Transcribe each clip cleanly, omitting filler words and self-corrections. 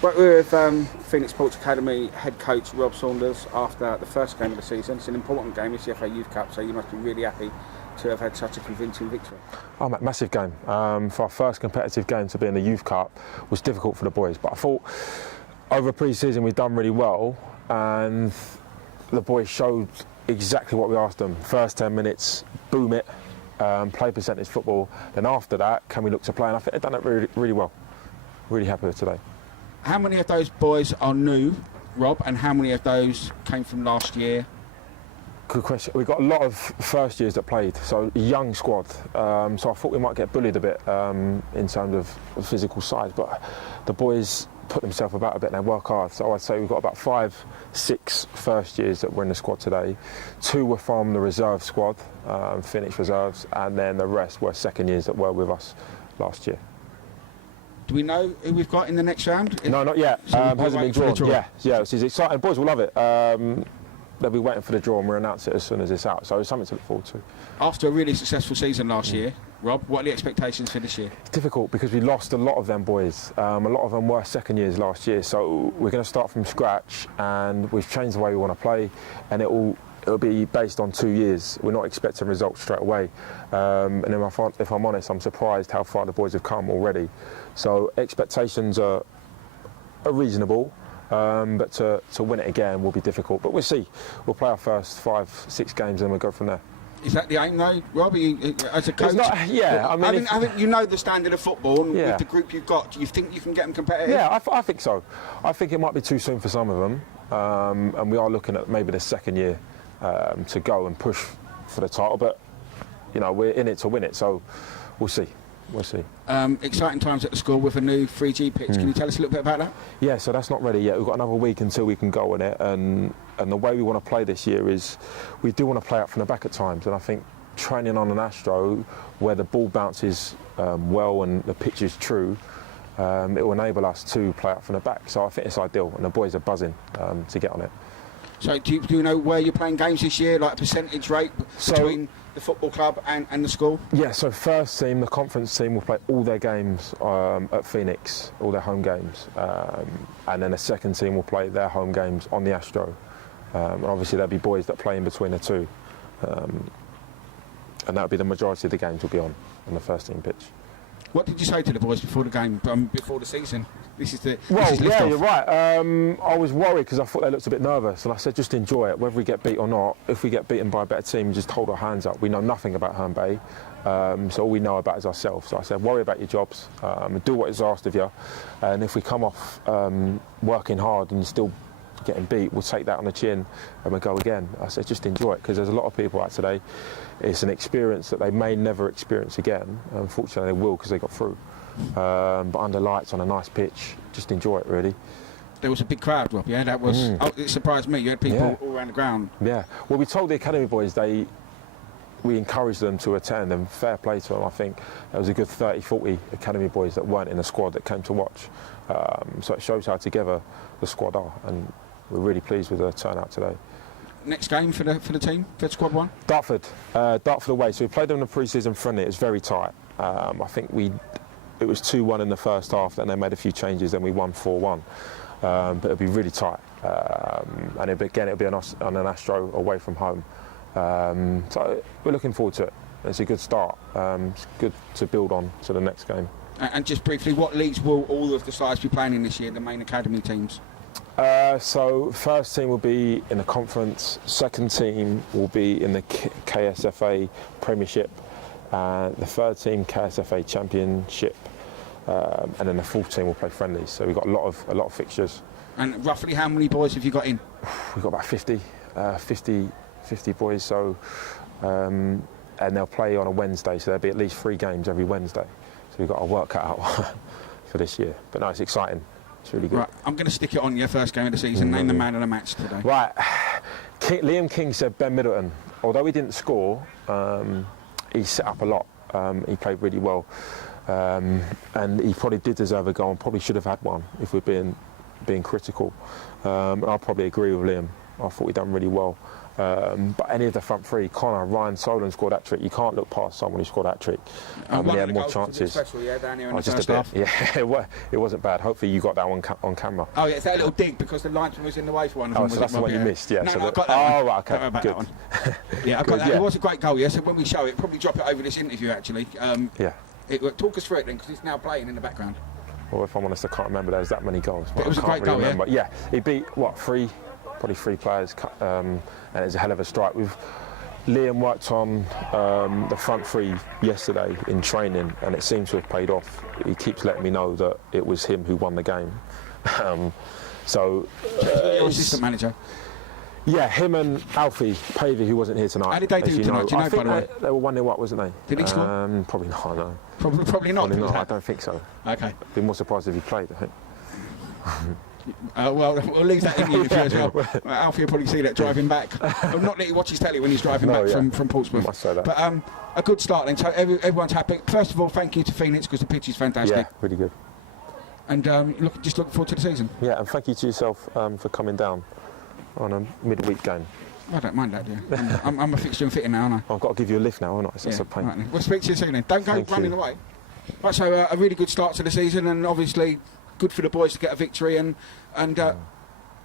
But we're with Phoenix Sports Academy head coach Rob Saunders after the first game of the season. It's an important game, it's the FA Youth Cup, so you must be really happy to have had such a convincing victory. Oh, massive game. For our first competitive game to be in the Youth Cup was difficult for the boys, but I thought over pre-season we've done really well, and the boys showed exactly what we asked them. First 10 minutes, boom it, play percentage football. Then after that, can we look to play? And I think they've done it really, really well. Really happy with today. How many of those boys are new, Rob, and how many of those came from last year? Good question. We've got a lot of first years that played, so a young squad. So I thought we might get bullied a bit in terms of physical size, but the boys put themselves about a bit and they work hard. So I'd say we've got about 5, 6 first years that were in the squad today. 2 were from the reserve squad, Phoenix reserves, and then the rest were second years that were with us last year. Do we know who we've got in the next round? No, not yet. So hasn't been drawn. Yeah, it's exciting. Boys will love it. They'll be waiting for the draw and we'll announce it as soon as it's out. So it's something to look forward to. After a really successful season last year, Rob, what are the expectations for this year? It's difficult because we lost a lot of them boys. A lot of them were second years last year. So we're going to start from scratch, and we've changed the way we want to play, and it'll be based on 2 years. We're not expecting results straight away. And if I'm honest, I'm surprised how far the boys have come already. So expectations are reasonable. But to win it again will be difficult. But we'll see. We'll play our first 5, 6 games and we'll go from there. Is that the aim though, Rob, as a coach? I think you know the standard of football, and with the group you've got, do you think you can get them competitive? Yeah, I think so. I think it might be too soon for some of them, and we are looking at maybe the second year to go and push for the title. But you know, we're in it to win it, so we'll see. We'll see. Exciting times at the school with a new 3G pitch. Can you tell us a little bit about that? Yeah, so that's not ready yet. We've got another week until we can go on it, and the way we want to play this year is we do want to play up from the back at times, and I think training on an Astro where the ball bounces well and the pitch is true, it will enable us to play up from the back. So I think it's ideal, and the boys are buzzing to get on it. So do you know where you're playing games this year, like a percentage rate between the football club and the school? Yeah, so first team, the conference team, will play all their games at Phoenix, all their home games. And then the second team will play their home games on the Astro. And obviously there'll be boys that play in between the two. And that'll be the majority of the games will be on the first team pitch. What did you say to the boys before the game, before the season? You're right. I was worried because I thought they looked a bit nervous, and I said just enjoy it, whether we get beat or not. If we get beaten by a better team, just hold our hands up. We know nothing about Herne Bay, so all we know about is ourselves. So I said, worry about your jobs, do what is asked of you, and if we come off working hard and still getting beat, we'll take that on the chin and we'll go again. I said just enjoy it, because there's a lot of people out today. It's an experience that they may never experience again. Unfortunately they will, because they got through. But under lights on a nice pitch, just enjoy it really. There was a big crowd, Rob, yeah? That was, it surprised me. You had people all around the ground. Yeah, well we told the academy boys we encouraged them to attend, and fair play to them. I think there was a good 30, 40 academy boys that weren't in the squad that came to watch. So it shows how together the squad are, and we're really pleased with the turnout today. Next game for the team, for squad one? Dartford away. So we played them in the pre-season friendly. It was very tight. I think it was 2-1 in the first half, then they made a few changes, then we won 4-1. But it'll be really tight. And it'll be on an Astro away from home. So we're looking forward to it. It's a good start. It's good to build on to the next game. And just briefly, what leagues will all of the sides be playing in this year, the main academy teams? So first team will be in the conference, second team will be in the KSFA Premiership, the third team KSFA Championship, and then the fourth team will play friendlies. So we've got a lot of fixtures. And roughly how many boys have you got in? We've got about 50 boys. So and they'll play on a Wednesday, so there'll be at least 3 games every Wednesday. So we've got our work cut out for this year. But no, it's exciting. It's really good. Right, I'm going to stick it on your first game of the season. Name the man of the match today. Right, Liam King said Ben Middleton. Although he didn't score, he set up a lot. He played really well, and he probably did deserve a goal and probably should have had one if we're being critical. And I'll probably agree with Liam. I thought we'd done really well. But any of the front three, Connor, Ryan, Solon scored that trick. You can't look past someone who scored that trick. One he of had the more goals was a bit chances. special, yeah, down here in the Just first a half. bit. Yeah, it wasn't bad. Hopefully you got that one on camera. Oh yeah, it's that little dig because the linesman was in the way for one of them. Oh, so that's the one you missed, yeah. No, so I got that one. Oh, right, okay, Don't worry good. about that one. Yeah, I got that. It was a great goal, yeah. So when we show it, probably drop it over this interview actually. Yeah. Talk us through it then, because it's now playing in the background. Well, if I'm honest, I can't remember there's that many goals. But it was I a can't great really goal, remember. Yeah, he beat, probably three players, and it was a hell of a strike. Liam worked on the front three yesterday in training, and it seems to have paid off. He keeps letting me know that it was him who won the game. Your assistant manager. Yeah, him and Alfie Pavey, who wasn't here tonight. How did they do tonight? Do you know, by the way? They were 1-0 up, wasn't they? Did he score? Probably not, no. Probably not. Probably not, I don't think so. Okay. I'd be more surprised if he played, I think. Well, we'll leave that in the interview as well. Alfie will probably see that driving back. Not that he watches telly when he's driving back from Portsmouth. Must say that. But a good start then. So everyone's happy. First of all, thank you to Phoenix because the pitch is fantastic. Yeah, really good. And just looking forward to the season. Yeah, and thank you to yourself for coming down on a midweek game. I don't mind that, do you? I'm a fixture and fitting now, aren't I? I've got to give you a lift now, haven't I? So that's a pain. Right, we'll speak to you soon then. Don't go Thank running you. away. Right, so a really good start to the season, and obviously good for the boys to get a victory. And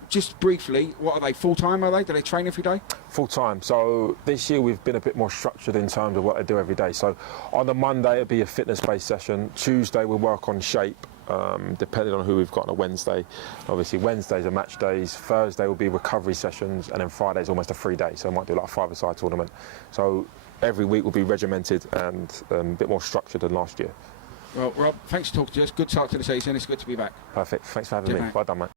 just briefly, what are they? Full time? Are they? Do they train every day? Full time. So this year we've been a bit more structured in terms of what they do every day. So on the Monday it'll be a fitness-based session. Tuesday we'll work on shape, depending on who we've got on a Wednesday. Obviously Wednesdays are match days. Thursday will be recovery sessions, and then Friday's almost a free day. So I might do like a five-a-side tournament. So every week will be regimented and a bit more structured than last year. Well, Rob, thanks for talking to us. Good start to the season. It's good to be back. Perfect. Thanks for having me. Mate. Well done, mate.